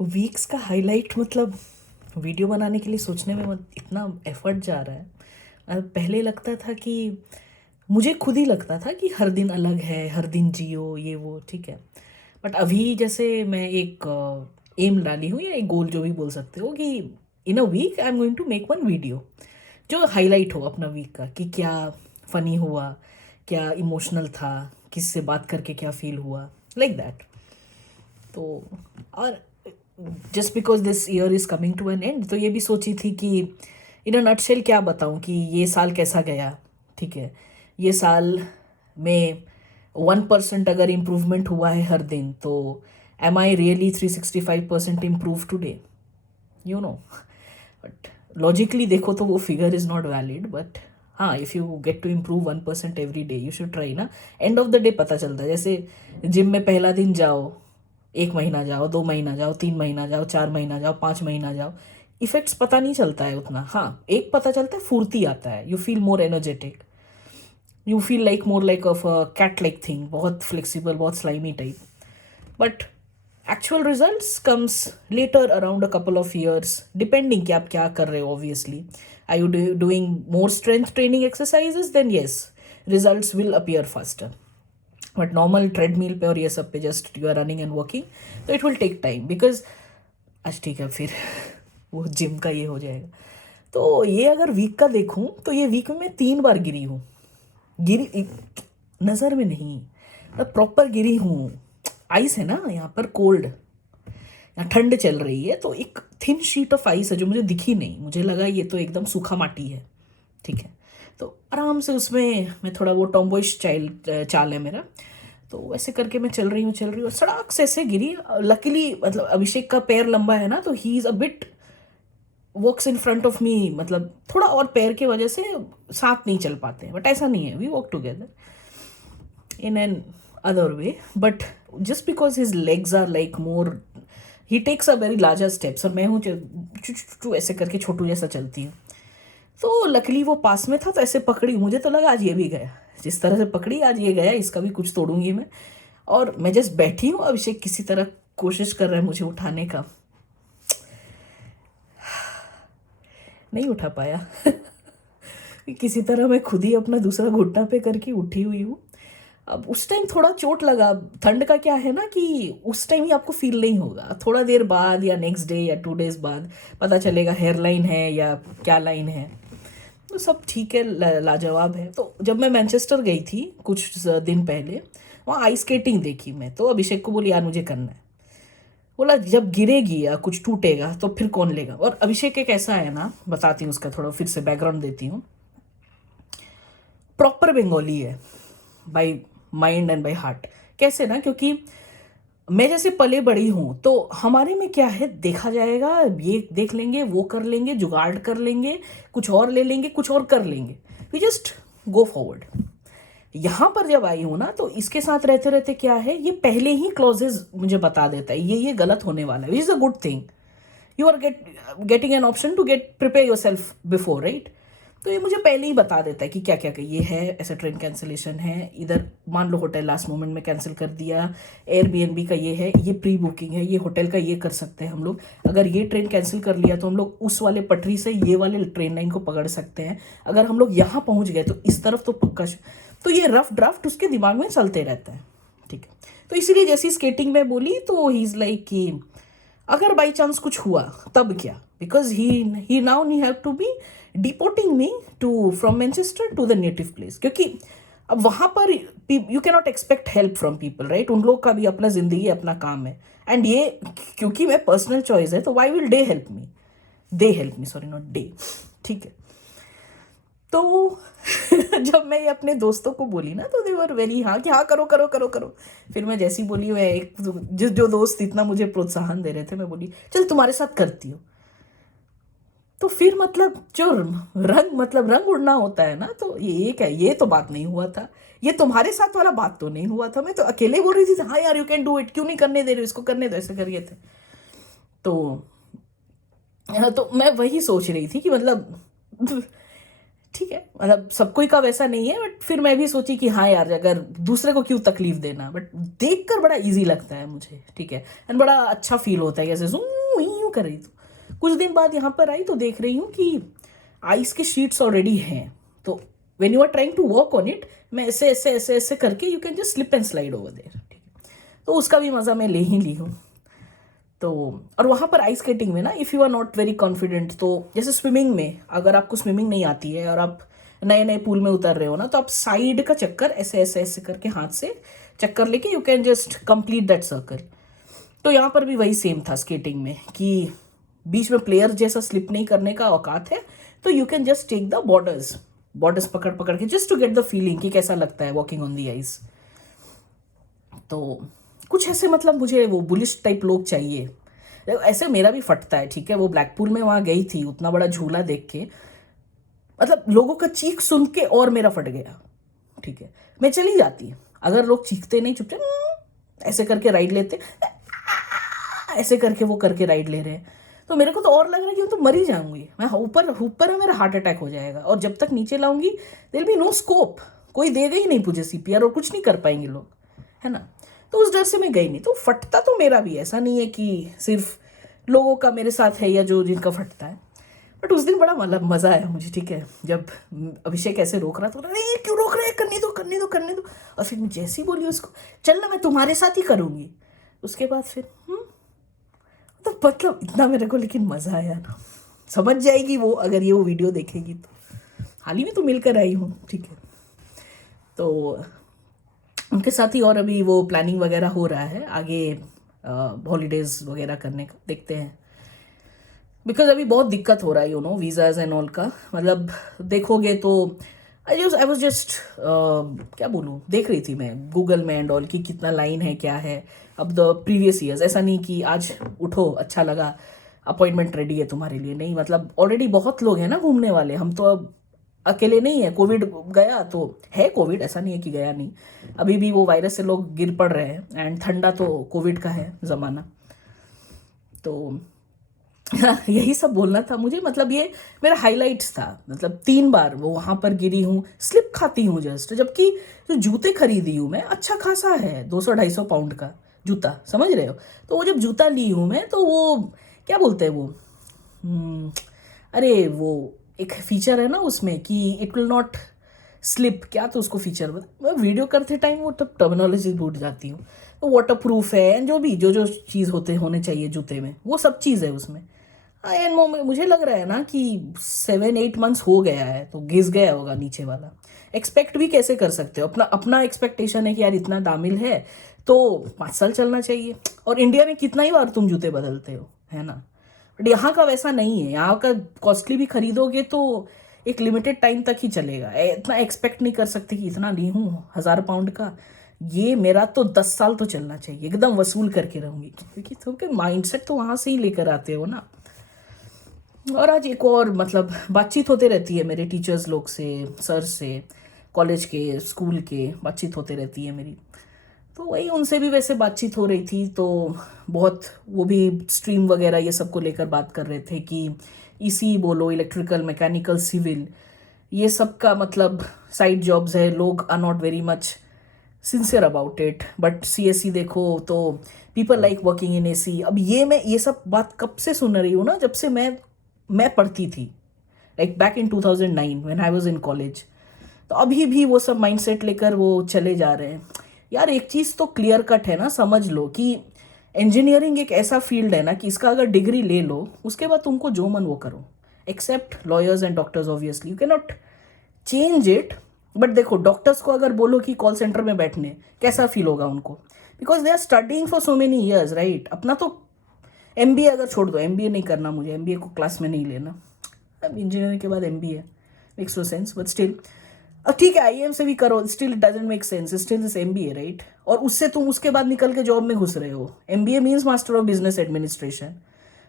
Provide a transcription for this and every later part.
Weeks का highlight मतलब video बनाने के लिए सोचने में इतना एफर्ट जा रहा है। पहले लगता था कि मुझे खुद ही लगता था कि हर दिन अलग है, हर दिन जियो ये वो ठीक है। बट अभी जैसे मैं एक एम डाली हूँ या एक गोल जो भी बोल सकते हो कि in a week I am going to make one video जो हाईलाइट हो अपना वीक का, कि क्या फ़नी हुआ, क्या इमोशनल था, किससे बात करके क्या फील हुआ, लाइक दैट। तो और just because this year is coming to an end, तो ये भी सोची थी कि इन अ नटशेल क्या बताऊं कि ये साल कैसा गया। ठीक है, ये साल में 1% अगर इम्प्रूवमेंट हुआ है हर दिन, तो am I really 365% improve today, you know. But logically देखो तो वो figure is not valid, but हाँ, if you get to improve 1% every day you should try ना। एंड ऑफ द डे पता चलता है, जैसे जिम में पहला दिन जाओ, 1 महीना जाओ, 2 महीना जाओ, 3 महीना जाओ, 4 महीना जाओ, 5 महीना जाओ, इफेक्ट्स पता नहीं चलता है उतना। हाँ, एक पता चलता है, फुर्ती आता है, you feel more energetic, you feel like more like of a cat like thing, बहुत फ्लेक्सिबल, बहुत slimy type. But actual results comes later around a couple of years, depending कि आप क्या कर रहे हो obviously. I you doing more strength training exercises, then yes, results will appear faster. But normal treadmill पे और ये सब पे just you are running and working, तो it will take time, because आज ठीक है फिर वो जिम का ये हो जाएगा। तो ये अगर वीक का देखूं तो ये वीक में मैं 3 बार गिरी हूँ। गिरी नज़र में नहीं, मैं प्रॉपर गिरी हूँ। आइस है ना यहाँ पर, कोल्ड, यहाँ ठंड चल रही है, तो एक थिन शीट ऑफ आइस है जो मुझे दिखी नहीं, मुझे लगा ये तो एकदम सूखा माटी है। ठीक है, तो आराम से उसमें मैं थोड़ा, वो टॉम्बॉइश चाल है मेरा, तो वैसे करके मैं चल रही हूँ, सड़क से ऐसे गिरी। लकीली मतलब अभिषेक का पैर लंबा है ना, तो he is a bit walks in front of me, मतलब थोड़ा और पैर की वजह से साथ नहीं चल पाते हैं, बट ऐसा नहीं है, we walk together in an other way. But just because his legs are like more, he takes a very larger steps, और मैं हूँ ऐसे करके छोटू जैसा चलती हूँ। तो लकली वो पास में था, तो ऐसे पकड़ी, मुझे तो लगा आज ये भी गया, जिस तरह से पकड़ी आज ये गया, इसका भी कुछ तोड़ूंगी मैं। और मैं जस्ट बैठी हूँ, अभिषेक किसी तरह कोशिश कर रहा है मुझे उठाने का, नहीं उठा पाया। किसी तरह मैं खुद ही अपना दूसरा घुटना पे करके उठी हुई हूँ। अब उस टाइम थोड़ा चोट लगा। ठंड का क्या है ना कि उस टाइम ही आपको फील नहीं होगा, थोड़ा देर बाद या नेक्स्ट डे या 2 डेज बाद पता चलेगा हेयर लाइन है या क्या लाइन है। तो सब ठीक है, लाजवाब है। तो जब मैं मैनचेस्टर गई थी कुछ दिन पहले, वहाँ आइस स्केटिंग देखी मैं, तो अभिषेक को बोली यार मुझे करना है। बोला जब गिरेगी या कुछ टूटेगा तो फिर कौन लेगा। और अभिषेक एक ऐसा है ना, बताती हूँ उसका थोड़ा फिर से बैकग्राउंड देती हूँ। प्रॉपर बंगाली है, by mind and by heart. कैसे ना, क्योंकि मैं जैसे पले बड़ी हूँ, तो हमारे में क्या है, देखा जाएगा, ये देख लेंगे, वो कर लेंगे, जुगाड़ कर लेंगे, कुछ और ले लेंगे, कुछ और कर लेंगे, वी जस्ट गो फॉरवर्ड। यहाँ पर जब आई हूँ ना, तो इसके साथ रहते रहते क्या है, ये पहले ही क्लॉजेज मुझे बता देता है ये गलत होने वाला है, which is a good thing. You are getting an option to get prepare yourself before, right. तो ये मुझे पहले ही बता देता है कि क्या क्या ये है, ऐसा ट्रेन कैंसिलेशन है, इधर मान लो होटल लास्ट मोमेंट में कैंसिल कर दिया, एयरबीएनबी का ये है, ये प्री बुकिंग है, ये होटल का ये कर सकते हैं हम लोग, अगर ये ट्रेन कैंसिल कर लिया तो हम लोग उस वाले पटरी से ये वाले ट्रेन लाइन को पकड़ सकते हैं, अगर हम लोग यहाँ पहुँच गए तो इस तरफ तो पक्का। तो ये रफ ड्राफ्ट उसके दिमाग में चलते रहता है। ठीक है, तो इसीलिए जैसी स्केटिंग में बोली, तो ही इज़ लाइक कि अगर बाई चांस कुछ हुआ तब क्या, because he now need have to be deporting me to from Manchester to the native place, क्योंकि अब वहां पर you can not expect help from people, right. उन लोग का भी अपना जिंदगी, अपना काम है, एंड ये क्योंकि मैं पर्सनल चॉइस है, तो why will they help me, sorry not day. ठीक है, तो जब मैं ये अपने दोस्तों को बोली ना, तो दे वर वेरी हाँ कि हाँ करो करो करो करो। फिर मैं जैसी बोली, मैं एक जो दोस्त इतना मुझे प्रोत्साहन दे रहे थे, मैं बोली चल तुम्हारे साथ करती हूँ। तो फिर मतलब जो रंग उड़ना होता है ना, तो ये क्या, ये तो बात नहीं हुआ था, ये तुम्हारे साथ वाला बात तो नहीं हुआ था, मैं तो अकेले बोल रही थी हाँ यार यू कैन डू इट, क्यों नहीं करने दे रहे हो इसको, करने दो, ऐसे करिए थे। तो मैं वही सोच रही थी कि मतलब ठीक है, मतलब सब कोई का वैसा नहीं है, बट फिर मैं भी सोची कि हाँ यार, अगर दूसरे को क्यों तकलीफ देना, बट देख कर बड़ा इजी लगता है मुझे, ठीक है, एंड बड़ा अच्छा फील होता है, जैसे यूं कर रही थी। कुछ दिन बाद यहाँ पर आई तो देख रही हूँ कि आइस के शीट्स ऑलरेडी हैं, तो when you are trying to work on it, मैं ऐसे ऐसे ऐसे ऐसे करके you can just slip and slide over there, ठीक है, तो उसका भी मज़ा मैं ले ही ली हूँ। तो और वहाँ पर आइस स्केटिंग में ना, if you are not very confident, तो जैसे स्विमिंग में अगर आपको स्विमिंग नहीं आती है और आप नए नए पूल में उतर रहे हो ना, तो आप साइड का चक्कर ऐसे ऐसे ऐसे करके हाथ से चक्कर लेके you can just complete that circle. तो यहाँ पर भी वही सेम था स्केटिंग में कि बीच में प्लेयर जैसा स्लिप नहीं करने का औकात है, तो you can just take the borders borders पकड़ पकड़ के, just to get the feeling कि कैसा लगता है वॉकिंग ऑन दी आइस। तो कुछ ऐसे मतलब मुझे वो बुलिश टाइप लोग चाहिए। ऐसे मेरा भी फटता है, ठीक है, वो ब्लैकपूल में वहाँ गई थी, उतना बड़ा झूला देख के मतलब लोगों का चीख सुन के और मेरा फट गया, ठीक है, मैं चली जाती, अगर लोग चीखते नहीं, चुपचाप ऐसे करके राइड लेते, ऐसे करके वो करके राइड ले रहे हैं, तो मेरे को तो और लग रहा है कि मैं तो मर ही जाऊंगी, मैं ऊपर ऊपर है, मेरा हार्ट अटैक हो जाएगा, और जब तक नीचे लाऊंगी देयर बी नो स्कोप, कोई देगा ही नहीं मुझे सीपीआर, और कुछ नहीं कर पाएंगे लोग, है ना। तो उस डर से मैं गई नहीं। तो फटता तो मेरा भी, ऐसा नहीं है कि सिर्फ लोगों का मेरे साथ है या जो जिनका फटता है, बट उस दिन बड़ा मतलब मज़ा आया मुझे, ठीक है, जब अभिषेक ऐसे रोक रहा था, नहीं क्यों रोक रहे, करने दो करने दो करने दो, और फिर मैं जैसी बोली उसको, चल ना मैं तुम्हारे साथ ही करूँगी, उसके बाद फिर तो मतलब इतना मेरे को लेकिन मज़ा आया ना, समझ जाएगी वो अगर ये वो वीडियो देखेगी तो। हाल ही में तो मिलकर आई हूँ, ठीक है, तो उनके साथ ही और अभी वो प्लानिंग वगैरह हो रहा है आगे हॉलीडेज़ वगैरह करने का, देखते हैं, बिकॉज अभी बहुत दिक्कत हो रहा है वीज़ाज एंड ऑल का, मतलब देखोगे तो आई वॉज जस्ट क्या बोलूँ, देख रही थी मैं गूगल में एंड ऑल की कितना लाइन है क्या है। अब द प्रीवियस ईयर्स ऐसा नहीं कि आज उठो अच्छा लगा अपॉइंटमेंट रेडी है तुम्हारे लिए, नहीं, मतलब ऑलरेडी बहुत लोग हैं ना घूमने वाले, हम तो अब अकेले नहीं है। कोविड गया तो है, कोविड ऐसा नहीं है कि गया नहीं, अभी भी वो वायरस से लोग गिर पड़ रहे हैं, एंड ठंडा तो कोविड का है ज़माना। तो यही सब बोलना था मुझे, मतलब ये मेरा हाइलाइट्स था, मतलब 3 बार वो वहाँ पर गिरी हूँ, स्लिप खाती हूँ जस्ट, जबकि जो जूते खरीदी हूँ मैं अच्छा खासा है, 200-250 पाउंड का जूता, समझ रहे हो। तो वो जब जूता ली हूँ मैं, तो वो क्या बोलते हैं वो, अरे वो एक फीचर है ना उसमें कि इट विल नॉट स्लिप, क्या तो उसको फीचर मैं वीडियो करते टाइम वो तब टर्मिनोलॉजी भूल जाती हूँ। तो वाटर प्रूफ है, एंड जो भी जो जो चीज़ होने चाहिए जूते में, वो सब चीज़ है उसमें। एंड मुझे लग रहा है ना कि 7-8 मंथ्स हो गया है, तो घिस गया होगा नीचे वाला। एक्सपेक्ट भी कैसे कर सकते हो, अपना अपना एक्सपेक्टेशन है कि यार इतना दामिल है तो 5 साल चलना चाहिए, और इंडिया में कितना ही बार तुम जूते बदलते हो, है ना। बट यहाँ का वैसा नहीं है, यहाँ का कॉस्टली भी खरीदोगे तो एक लिमिटेड टाइम तक ही चलेगा, इतना एक्सपेक्ट नहीं कर सकते कि इतना ली हूँ 1000 पाउंड का, ये मेरा तो 10 साल तो चलना चाहिए, एकदम वसूल करके रहूँगी, क्योंकि तुमके माइंडसेट तो वहाँ से ही लेकर आते हो ना। और आज एक और मतलब बातचीत होते रहती है मेरे टीचर्स लोग से, सर से, कॉलेज के स्कूल के बातचीत होते रहती है मेरी, तो वही उनसे भी वैसे बातचीत हो रही थी, तो बहुत वो भी स्ट्रीम वगैरह ये सब को लेकर बात कर रहे थे कि इसी बोलो, इलेक्ट्रिकल, मैकेनिकल, सिविल, ये सब का मतलब साइड जॉब्स है, लोग are not very much sincere about it, but CSC देखो तो people like working in AC. अब ये सब बात कब से सुन रही हूँ ना, जब से मैं पढ़ती थी, like back in 2009 when I was in college. तो अभी भी वो सब माइंडसेट लेकर वो चले जा रहे हैं। यार एक चीज़ तो क्लियर कट है ना, समझ लो कि इंजीनियरिंग एक ऐसा फील्ड है ना कि इसका अगर डिग्री ले लो, उसके बाद तुमको जो मन वो करो, except lawyers and doctors, obviously you can not change it. But देखो डॉक्टर्स को अगर बोलो कि कॉल सेंटर में बैठने, कैसा फील होगा उनको, because they are studying for so many years, right. अपना तो एमबीए अगर छोड़ दो, एमबीए नहीं करना मुझे, एमबीए को क्लास में नहीं लेना, अब इंजीनियरिंग के बाद MBA makes no sense, but still ठीक है, आईएम से भी करो, still it doesn't make sense, still is MBA, right. और उससे तुम उसके बाद निकल के जॉब में घुस रहे हो। MBA means master of business administration,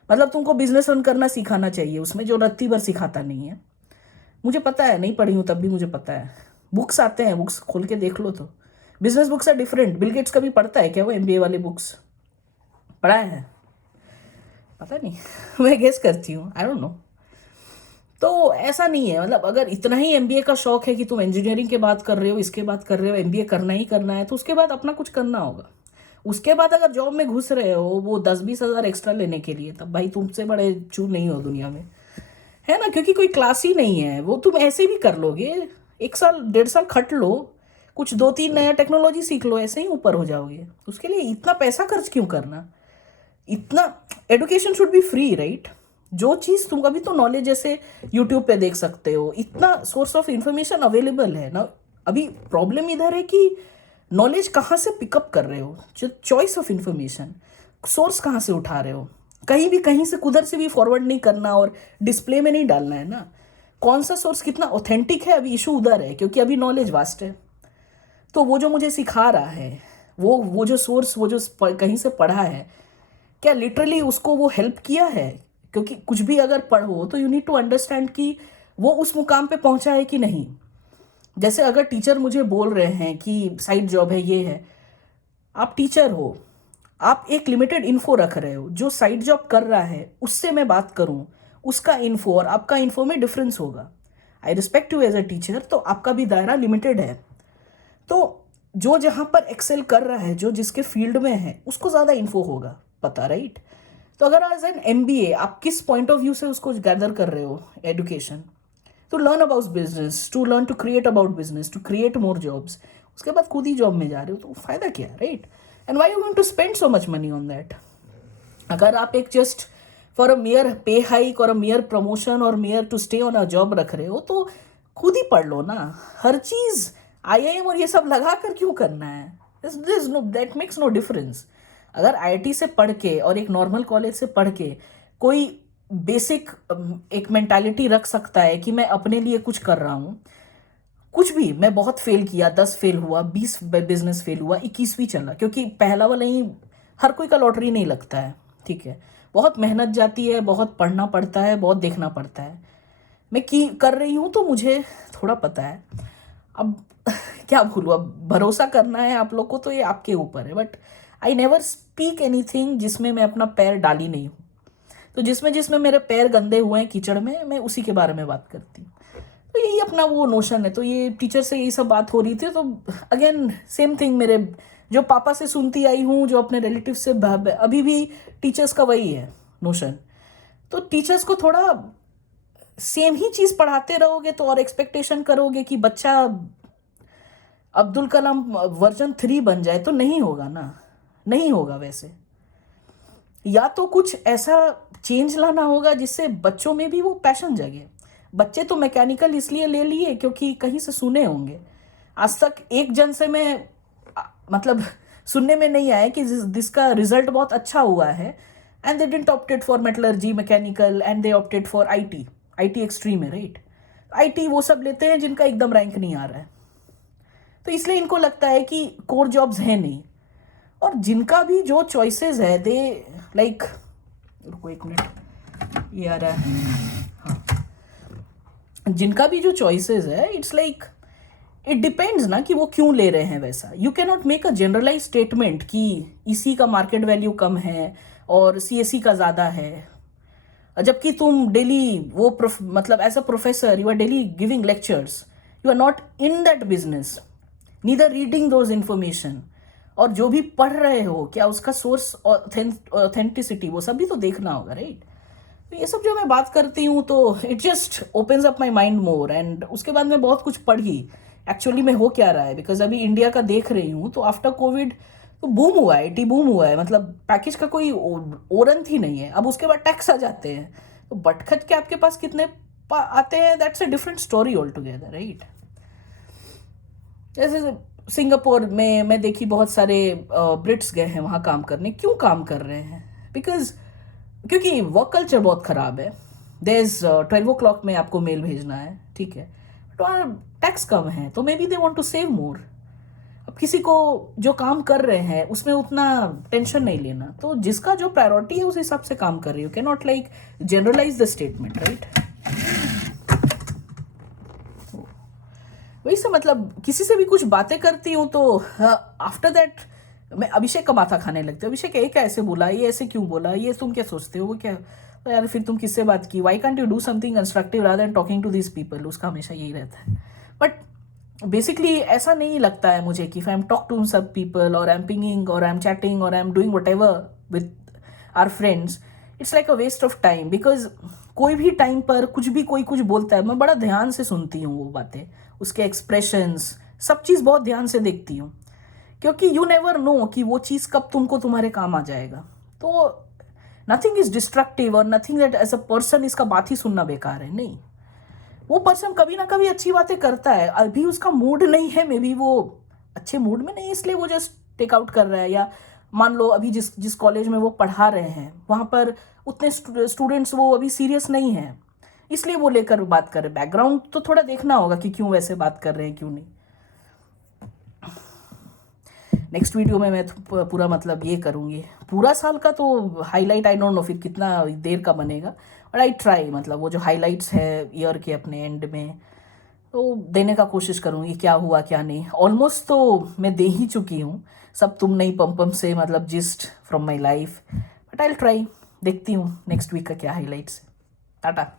मतलब तुमको बिजनेस रन करना सिखाना चाहिए, उसमें जो रत्ती भर सिखाता नहीं है। मुझे पता है, नहीं पढ़ी हूँ तब भी मुझे पता है, बुक्स आते हैं, बुक्स खोल के देख लो, तो business books are different. Bill Gates का भी पढ़ता है क्या वो एमबीए वाले बुक्स, पढ़ा है, पता नहीं मैं गेस करती हूँ, आई डोंट नो। तो ऐसा नहीं है, मतलब अगर इतना ही एमबीए का शौक है कि तुम इंजीनियरिंग के बात कर रहे हो, इसके बात कर रहे हो, एमबीए करना ही करना है, तो उसके बाद अपना कुछ करना होगा। उसके बाद अगर जॉब में घुस रहे हो वो 10-20 हज़ार एक्स्ट्रा लेने के लिए, तब भाई तुमसे बड़े चूर नहीं हो दुनिया में, है ना? क्योंकि कोई क्लास ही नहीं है, वो तुम ऐसे भी कर लोगे। 1 साल 1.5 साल खट लो, कुछ 2-3 नया टेक्नोलॉजी सीख लो, ऐसे ही ऊपर हो जाओगे। उसके लिए इतना पैसा खर्च क्यों करना? इतना education should be free, right? जो चीज़ तुम अभी तो नॉलेज जैसे यूट्यूब पे देख सकते हो, इतना सोर्स ऑफ इंफॉर्मेशन अवेलेबल है ना। अभी प्रॉब्लम इधर है कि नॉलेज कहाँ से पिकअप कर रहे हो, जो चॉइस ऑफ इंफॉर्मेशन, सोर्स कहाँ से उठा रहे हो। कहीं भी कहीं से कुदर से भी फॉरवर्ड नहीं करना और डिस्प्ले में नहीं डालना है ना। कौन सा सोर्स कितना ऑथेंटिक है, अभी इशू उधर है, क्योंकि अभी नॉलेज वास्ट है। तो वो जो मुझे सिखा रहा है, वो जो सोर्स, वो जो कहीं से पढ़ा है, क्या लिटरली उसको वो हेल्प किया है? क्योंकि कुछ भी अगर पढ़ो तो यू नीड टू अंडरस्टैंड कि वो उस मुकाम पे पहुंचा है कि नहीं। जैसे अगर टीचर मुझे बोल रहे हैं कि साइड जॉब है, ये है, आप टीचर हो, आप एक लिमिटेड इन्फो रख रहे हो। जो साइड जॉब कर रहा है उससे मैं बात करूं, उसका इन्फो और आपका इन्फो में डिफरेंस होगा। I respect you as a teacher, तो आपका भी दायरा लिमिटेड है। तो जो जहां पर एक्सेल कर रहा है, जो जिसके फील्ड में है, उसको ज़्यादा इन्फो होगा पता, राइट? तो अगर एज एन एमबीए आप किस पॉइंट ऑफ व्यू से उसको गैदर कर रहे हो education, to learn about business, to learn to create about business, to create more jobs, उसके बाद खुद ही जॉब में जा रहे हो, तो फायदा क्या है, right? And why you going to spend so much money on that? अगर आप एक जस्ट फॉर अ मियर पे हाइक और अ मियर प्रमोशन और mere to stay on a job रख रहे हो, तो खुद ही पढ़ लो ना। हर चीज आईआईएम और ये सब लगा कर क्यों करना है? That makes no difference. अगर आईआईटी से पढ़ के और एक नॉर्मल कॉलेज से पढ़ के कोई बेसिक एक मेंटालिटी रख सकता है कि मैं अपने लिए कुछ कर रहा हूँ, कुछ भी, मैं बहुत फेल किया, 10 फेल हुआ, 20 बिजनेस फेल हुआ, 21वीं चला, क्योंकि पहला वाला ही हर कोई का लॉटरी नहीं लगता है, ठीक है? बहुत मेहनत जाती है, बहुत पढ़ना पड़ता है, बहुत देखना पड़ता है। मैं की कर रही हूँ तो मुझे थोड़ा पता है। अब क्या बोलूँ, अब भरोसा करना है आप लोग को तो ये आपके ऊपर है, but I never speak anything जिसमें मैं अपना पैर डाली नहीं हूँ। तो जिसमें जिसमें मेरे पैर गंदे हुए हैं कीचड़ में, मैं उसी के बारे में बात करती हूँ। तो यही अपना वो नोशन है। तो ये टीचर से यही सब बात हो रही थी, तो अगेन सेम थिंग, मेरे जो पापा से सुनती आई हूँ, जो अपने रिलेटिव से, अभी भी टीचर्स का वही है नोशन। तो टीचर्स को थोड़ा सेम ही चीज पढ़ाते रहोगे तो और एक्सपेक्टेशन करोगे कि बच्चा अब्दुल कलाम वर्जन 3 बन जाए, तो नहीं होगा ना, नहीं होगा। वैसे या तो कुछ ऐसा चेंज लाना होगा जिससे बच्चों में भी वो पैशन जगे। बच्चे तो मैकेनिकल इसलिए ले लिए क्योंकि कहीं से सुने होंगे। आज तक एक जन से मैं मतलब सुनने में नहीं आया कि जिसका रिजल्ट बहुत अच्छा हुआ है, and they didn't opted for metallurgy, mechanical, and they opted for IT. IT extreme है, राइट? आईटी वो सब लेते हैं जिनका एकदम रैंक नहीं आ रहा है, तो इसलिए इनको लगता है कि कोर जॉब्स हैं नहीं। और जिनका भी जो चॉइसेस है, दे लाइक, रुको 1 मिनट, ये आ रहा है, हाँ, जिनका भी जो चॉइसेस है, इट्स लाइक इट डिपेंड्स ना कि वो क्यों ले रहे हैं वैसा। You can not make a generalize statement कि इसी का मार्केट वैल्यू कम है और सीएससी का ज़्यादा है, जबकि तुम डेली वो मतलब as a professor you are daily giving lectures, you are not in that business, neither reading those information. और जो भी पढ़ रहे हो, क्या उसका सोर्स, ऑथेंटिसिटी, वो सब भी तो देखना होगा, राइट? तो ये सब जो मैं बात करती हूँ, तो it just opens up my mind more. And उसके बाद मैं बहुत कुछ पढ़ी एक्चुअली में हो क्या रहा है, बिकॉज अभी इंडिया का देख रही हूँ तो आफ्टर कोविड तो बूम हुआ है, टी बूम हुआ है, मतलब पैकेज का कोई ओरंत ही नहीं है। अब उसके बाद टैक्स आ जाते हैं, तो बटखट के आपके पास कितने आते हैं, that's a different story all together, right? जैसे सिंगापुर में मैं देखी बहुत सारे ब्रिट्स गए हैं वहाँ काम करने। क्यों काम कर रहे हैं? बिकॉज क्योंकि वर्क कल्चर बहुत ख़राब है। देयर इज 12 o'clock में आपको मेल भेजना है, ठीक है, तो टैक्स कम है, तो may be they want to save more. अब किसी को जो काम कर रहे हैं उसमें उतना टेंशन नहीं लेना, तो जिसका जो प्रायोरिटी है उस हिसाब से काम कर रही हो। Can not like generalize the statement, right? वही से मतलब किसी से भी कुछ बातें करती हूँ तो आफ्टर दैट मैं अभिषेक का माथा खाने लगती हूँ। अभिषेक ये क्या ऐसे बोला, ये ऐसे क्यों बोला, ये तुम क्या सोचते हो, वो क्या, तो यार फिर तुम किससे बात की, why can't you do something constructive rather than talking to this people, उसका हमेशा यही रहता है। बट बेसिकली ऐसा नहीं लगता है मुझे कि आई एम टॉक टू सब पीपल और आई एम पिंगिंग और आई एम चैटिंग और I am doing whatever with our friends, it's like a waste of time. Because कोई भी टाइम पर कुछ भी कोई कुछ बोलता है, मैं बड़ा ध्यान से सुनती हूँ वो बातें, उसके एक्सप्रेशंस, सब चीज़ बहुत ध्यान से देखती हूँ, क्योंकि यू नेवर नो कि वो चीज़ कब तुमको तुम्हारे काम आ जाएगा। तो नथिंग इज डिस्ट्रक्टिव और nothing that as a person इसका बात ही सुनना बेकार है, नहीं। वो पर्सन कभी ना कभी अच्छी बातें करता है, अभी उसका मूड नहीं है, मे बी वो अच्छे मूड में नहीं, इसलिए वो जस्ट टेक आउट कर रहा है। या मान लो अभी जिस जिस कॉलेज में वो पढ़ा रहे हैं वहाँ पर उतने स्टूडेंट्स वो अभी सीरियस नहीं है, इसलिए वो लेकर बात कर रहे हैं। बैकग्राउंड तो थोड़ा देखना होगा कि क्यों वैसे बात कर रहे हैं, क्यों नहीं। नेक्स्ट वीडियो में मैं पूरा मतलब ये करूँगी, पूरा साल का तो हाईलाइट आई डोंट नो फिर कितना देर का बनेगा, और आई ट्राई मतलब वो जो हाईलाइट्स है ईयर के अपने एंड में तो देने का कोशिश करूँगी, क्या हुआ क्या नहीं। ऑलमोस्ट तो मैं दे ही चुकी हूँ सब, तुम नहीं पम पम से मतलब gist from my life, but I try, देखती हूँ नेक्स्ट वीक का क्या हाईलाइट्स है। टाटा।